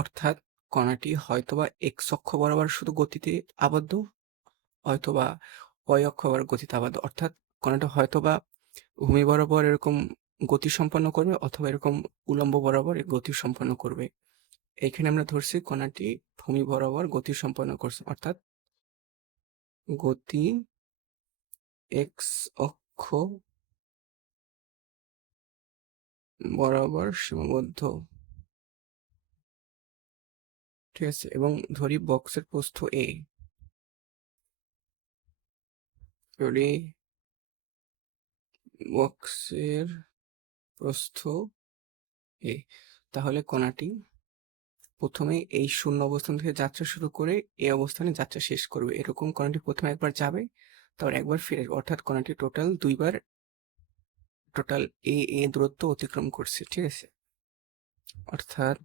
অর্থাৎ কণাটি হয়তোবা এক্স অক্ষ বরাবর শুধু গতিতে আবদ্ধ, হয়তোবা ওয়াই অক্ষ বরাবর গতিতে আবদ্ধ। অর্থাৎ কণাটা হয়তোবা ভূমি বরাবর এরকম গতি সম্পন্ন করবে, অথবা এরকম উলম্ব বরাবর গতি সম্পন্ন করবে। এইখানে আমরা ধরছি কণাটি ভূমি বরাবর গতি সম্পন্ন করছে, অর্থাৎ গতি এক্স অক্ষ বরাবর সীমাবদ্ধ, ঠিক আছে। এবং ধরি বক্সের প্রস্থ এ, ধরি বক্সের প্রস্থ এ, তাহলে কণাটি প্রথমে এই শূন্য অবস্থান থেকে যাত্রা শুরু করে এই অবস্থানে যাত্রা শেষ করবে। এরকম কণাটি প্রথমে একবার যাবে, তারপর একবার ফিরে আসবে, অর্থাৎ কণাটি টোটাল দুইবার এ দূরত্ব অতিক্রম করছে, ঠিক আছে। অর্থাৎ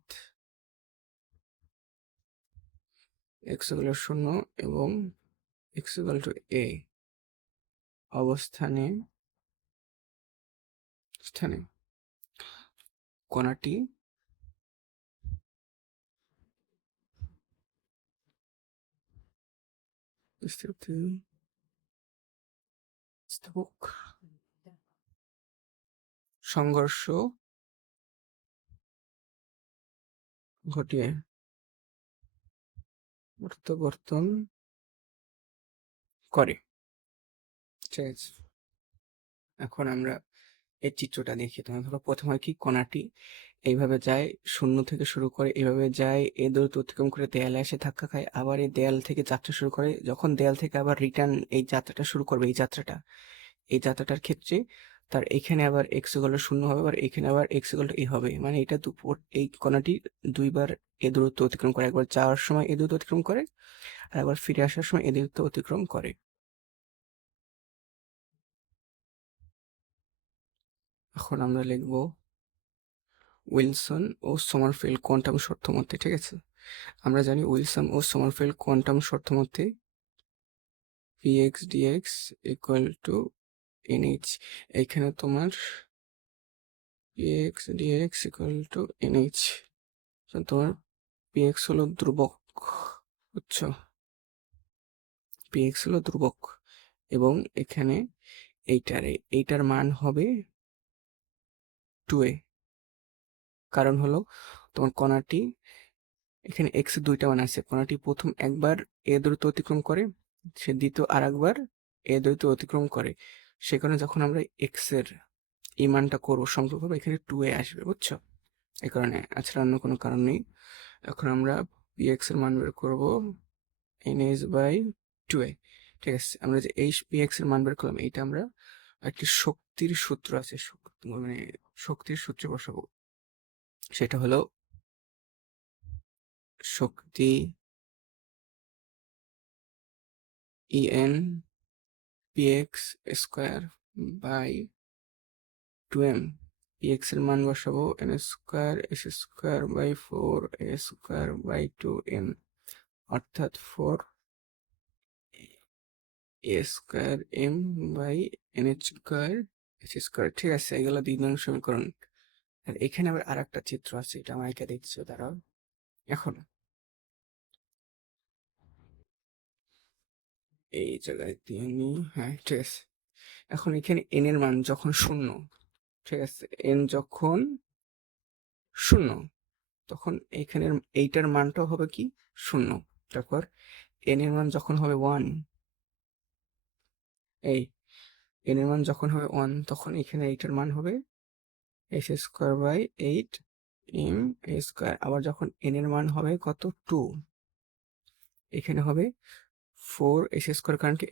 x = 0 এবং x = a অবস্থানে কণাটি সংঘর্ষ ঘটিয়ে প্রত্যাবর্তন করে, ঠিক আছে। এখন আমরা এই চিত্রটা দেখি। তোমার ধরো প্রথমে কি কণাটি এইভাবে যায়, শূন্য থেকে শুরু করে এইভাবে যায়, এ দূরত্ব অতিক্রম করে দেয়ালে এসে ধাক্কা খায়, আবার এই দেয়াল থেকে যাত্রা শুরু করে। যখন দেয়াল থেকে আবার রিটার্ন এই যাত্রাটা শুরু করবে, এই যাত্রাটার ক্ষেত্রে তার এখানে আবার x = 0 হবে, আবার এখানে আবার x = a হবে। মানে এটা এই কণাটি দুইবার এ দূরত্ব অতিক্রম করে, একবার যাওয়ার সময় এ দূরত্ব অতিক্রম করে, আর একবার ফিরে আসার সময় এ দূরত্ব অতিক্রম করে। এখন আমরা লিখব উইলসন ও সমারফেল্ড কোয়ান্টাম শর্ত মতে, ঠিক আছে। আমরা জানি উইলসন ও সমারফেল্ড কোয়ান্টাম শর্ত মতে px dx = nh। এইখানে তোমার px dx = nh, তোমার px হলো ধ্রুবক, বুঝছো, px হলো ধ্রুবক। এবং এখানে এইটার মান হবে 2a। কারণ হলো তোমার কণাটি এখানে x এর দুইটা মান আছে, কণাটি প্রথম একবার এ দূরত্ব অতিক্রম করে, সে দ্বিতীয় আর একবার এ দূরত্ব অতিক্রম করে। সে কারণে যখন আমরা x এর এই মানটা করবো সংযোগ হবে, এখানে 2a আসবে, বুঝছো, এই কারণে। আছাড়া অন্য কোনো কারণ নেই। এখন আমরা px এর মান বের করবো nh/2a, ঠিক আছে। আমরা যে এই px এর মান বের করলাম, এইটা আমরা একটি শক্তির সূত্র আছে, মানে শক্তির সূত্রে বসাবো। সেটা হলো শক্তি En px² / 2m। px এর মান বসাবো n²h²/4a²/2m, অর্থাৎ 4a²m/n²h², ঠিক আছে। এগুলো 2 নং সমীকরণ। আর এখানে আবার আর একটা চিত্র আছে, এটা আমার একা দেখছো, দাঁড়াও। এখন এই জায়গায় দিয়ে নি, হ্যাঁ, ঠিক আছে। এখন এখানে n এর মান যখন 0, ঠিক আছে, n যখন 0, তখন এখানের এইটার মানটাও হবে কি 0। তারপর n এর মান যখন হবে 1, এই n এর মান যখন হবে 1, তখন এখানে এইটার মান হবে h²/8m²। আবার যখন n এর মান হবে কত 2, এখানে হবে 4h², কারণ কি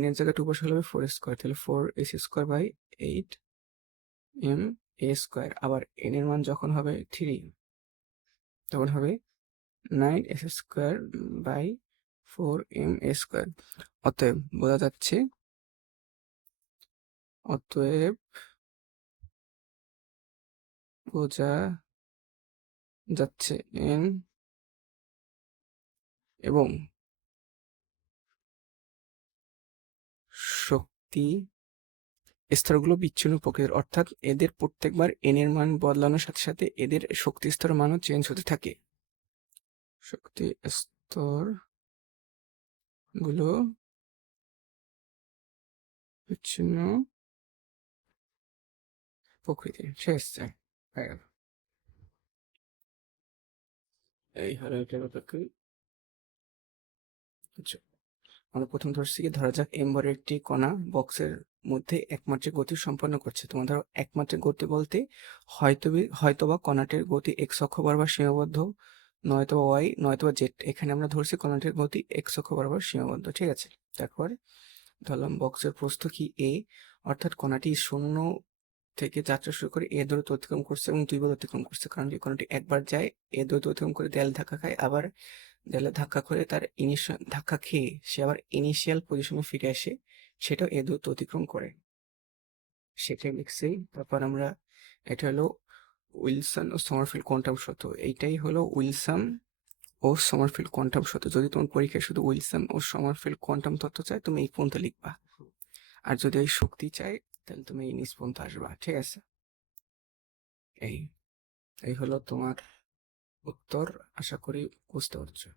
n এর জায়গায় 2 বসালে হবে 4h², তাহলে 4h²/8m²। আবার n এর মান যখন হবে 3, তখন হবে 9h²/4m²। অতএব বোঝা যাচ্ছে, n এবং শক্তি স্তরগুলো বিচ্ছিন্ন প্রকৃতির, অর্থাৎ এদের প্রত্যেকবার n এর মান বদলানোর সাথে সাথে এদের শক্তি স্তরের মানও চেঞ্জ হতে থাকে। শক্তি স্তর গুলো বিচ্ছিন্ন প্রকৃতি। শেষ যায় হয়ে গেল। এই হলো এটার ব্যাপার কি। আচ্ছা, আমরা প্রথম ধরছি কি, ধরা যাক m ভরের একটি কণা বক্সের মধ্যে একমাত্রিক গতি সম্পন্ন করছে। তোমার ধরো একমাত্রিক গতি বলতে হয়তোবা কণাটির গতি x অক্ষ বরাবর সীমাবদ্ধ, নয়তোবা y, নয়তোবা z। এখানে আমরা ধরছি কণাটির গতি x অক্ষ বরাবর সীমাবদ্ধ, ঠিক আছে। তারপর ধরলাম বক্সের প্রস্থ কি a, অর্থাৎ কণাটি শূন্য থেকে যাত্রা শুরু করে এ দূরত্ব অতিক্রম করছে এবং দুইবার অতিক্রম করছে, কারণ যে কণাটি একবার যায় এ দূরত্ব অতিক্রম করে দেয়ালে ধাক্কা খায়, আবার দেয়ালে ধাক্কা করে তার ধাক্কা খেয়ে সে আবার ইনিশিয়াল পজিশনে ফিরে আসে, সেটাও এ দূরত্ব অতিক্রম করে, সেটাই লিখছি। তারপর আমরা, এটা হলো উইলসন ও সমারফিল্ড কোয়ান্টাম সূত্র। এইটাই হলো উইলসন ও সমারফিল্ড কোয়ান্টাম সূত্র। যদি তোমার পরীক্ষায় শুধু উইলসন ও সমারফিল্ড কোয়ান্টাম তত্ত্ব চায়, তুমি এই পর্যন্ত লিখবা, আর যদি এই শক্তি চাই তাহলে তুমি এই নিচ পর্যন্ত আসবা, ঠিক আছে। এই এই হলো তোমার উত্তর, আশা করি বুঝতে পারছো।